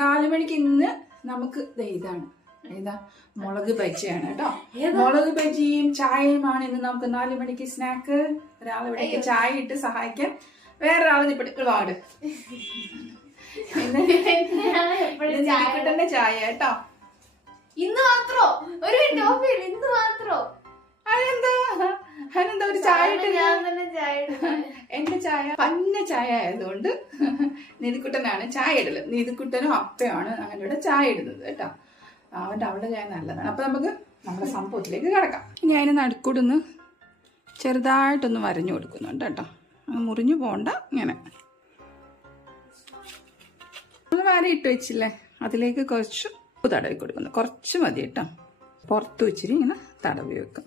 4 മണിക്ക് ഇന്ന് നമുക്ക് ഇതാണ് ഏതാ മുളക് ബജിയാണ് കേട്ടോ. മുളക് ബജിയും ചായയുമാണ് ഇന്ന് നമുക്ക് 4 മണിക്ക് സ്നാക്ക്. ഒരാളിവിടേക്ക് ചായ ഇട്ട് സഹായിക്കാൻ, വേറൊരാള് ഇപ്പിട്ട് പാട്. ിന്റെ ചായ കേട്ടോ. ഇന്ന് മാത്രോ? ഒരു ഇന്ന് മാത്രോ? അതെന്താ ഒരു ചായ ഇട്ട്? ഞാൻ തന്നെ ചായ എന്റെ ചായ പന്ന ചായ ആയതുകൊണ്ട് നിധിക്കുട്ടനാണ് ചായ ഇടല്. നിധിക്കുട്ടനും അപ്പയാണ് അങ്ങനെ ഇവിടെ ചായ ഇടുന്നത് കേട്ടോ. അവളുടെ ചായ നല്ലതാണ്. അപ്പൊ നമുക്ക് നമ്മുടെ സംഭവത്തിലേക്ക് കിടക്കാം. ഇനി അതിന് നടുക്കൂടൊന്ന് ചെറുതായിട്ടൊന്ന് വരഞ്ഞു കൊടുക്കുന്നുണ്ട് കേട്ടോ. മുറിഞ്ഞു പോണ്ട. ഇങ്ങനെ നമ്മൾ വര ഇട്ട് വെച്ചില്ലേ, അതിലേക്ക് കുറച്ച് ഉപ്പ് തടവി കൊടുക്കുന്നു. കുറച്ച് മതി കേട്ടോ. പുറത്ത് വെച്ചിട്ട് ഇങ്ങനെ തടവി വെക്കും.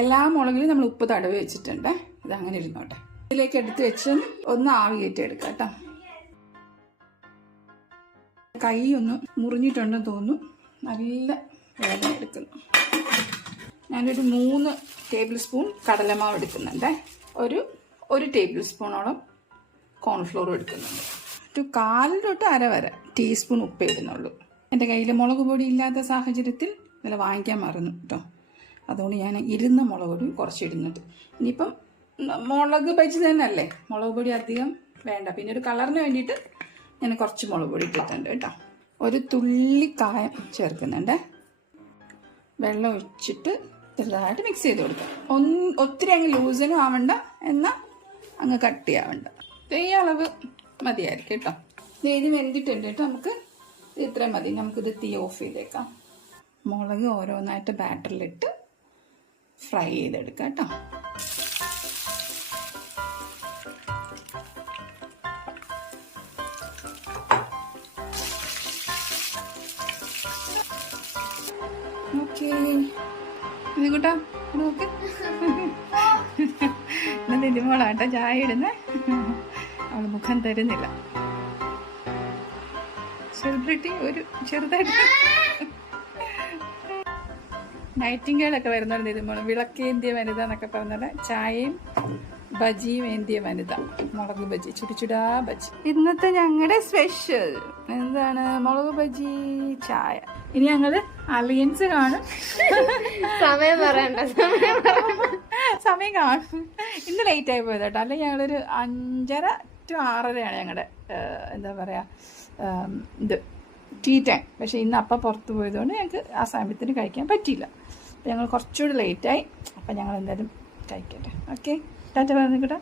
എല്ലാ മുളകിലും നമ്മൾ ഉപ്പ് തടവി വെച്ചിട്ടുണ്ട്. ഇതങ്ങനെ ഇരുന്നോട്ടെ. ഇതിലേക്ക് എടുത്ത് വെച്ച് ഒന്ന് ആവി കയറ്റി എടുക്കാം കേട്ടോ. കൈ ഒന്ന് മുറിഞ്ഞിട്ടുണ്ടെന്ന് തോന്നുന്നു. നല്ല വേദന എടുക്കുന്നു. ഞാനൊരു 3 ടേബിൾ സ്പൂൺ കടലമാവ് എടുക്കുന്നുണ്ട്. ഒരു ടേബിൾ സ്പൂണോളം കോൺഫ്ലോർ എടുക്കുന്നുണ്ട്. ഒരു 1/4 തൊട്ട് 1/2 ടീസ്പൂൺ ഉപ്പ് ഇടുന്നുള്ളൂ. എൻ്റെ കയ്യിൽ മുളക് പൊടി ഇല്ലാത്ത സാഹചര്യത്തിൽ ഇന്നലെ വാങ്ങിക്കാൻ മറന്നു കേട്ടോ. അതുകൊണ്ട് ഞാൻ ഇരുന്ന മുളക് പൊടി കുറച്ച് ഇടുന്നുണ്ട്. ഇനിയിപ്പം മുളക് ബജി തന്നെയല്ലേ, മുളക് പൊടി അധികം വേണ്ട. പിന്നെ ഒരു കളറിന് വേണ്ടിയിട്ട് ഞാൻ കുറച്ച് മുളക് പൊടി ഇട്ടിട്ടുണ്ട് കേട്ടോ. ഒരു തുള്ളി കായം ചേർക്കുന്നുണ്ട്. വെള്ളം ഒഴിച്ചിട്ട് ചെറുതായിട്ട് മിക്സ് ചെയ്ത് കൊടുക്കാം. ഒത്തിരി അങ്ങ് ലൂസിനും ആവണ്ട, എന്നാൽ അങ്ങ് കട്ടിയാവണ്ട. ഈ അളവ് മതിയായിരിക്കും കേട്ടോ. ഇത് വെന്തിട്ടുണ്ട് കേട്ടോ. നമുക്ക് ഇത്രയും മതി. നമുക്കിത് തീ ഓഫ് ചെയ്തേക്കാം. മുളക് ഓരോന്നായിട്ട് ബാറ്ററിലിട്ട് ഫ്രൈ ചെയ്തെടുക്കാം കേട്ടോ. ഓക്കെ, ഇത് കൂട്ടാ നോക്ക്. ഇതിമോളാട്ടോ ചായ ഇടുന്നേ. അവള് മുഖം തരുന്നില്ല. സെലിബ്രിറ്റി ഒരു ചെറുതായിട്ട് നൈറ്റിംഗേളൊക്കെ വരുന്നുണ്ട്. ഇതിമോള് വിളക്കേന്തിയ വനിത എന്നൊക്കെ പറഞ്ഞാൽ ചായയും ബജിയും ഏന്തിയ വനിത. മുളക് ബജി, ചുടിച്ചുടാ ബജി. ഇന്നത്തെ ഞങ്ങളുടെ സ്പെഷ്യൽ എന്താണ്? മുളക് ബജി, ചായ. ഇനി ഞങ്ങള് അലിയൻസ് കാണും. സമയം പറയണ്ട, സമയം കാണും. ഇന്ന് ലേറ്റ് ആയി പോയത് കേട്ടോ. അല്ലെങ്കിൽ ഞങ്ങളൊരു 5:30 to 6:30 ഞങ്ങളുടെ എന്താ പറയുക ഇത് ടീ ടൈം. പക്ഷേ ഇന്ന് അപ്പം പുറത്ത് പോയതുകൊണ്ട് ഞങ്ങൾക്ക് ആ സമയത്തിന് കഴിക്കാൻ പറ്റിയില്ല. അപ്പം ഞങ്ങൾ കുറച്ചുകൂടി ലേറ്റായി. അപ്പം ഞങ്ങൾ എന്തായാലും കഴിക്കട്ടെ. ഓക്കെ, ടാറ്റ പറഞ്ഞിക്കട്ടെ.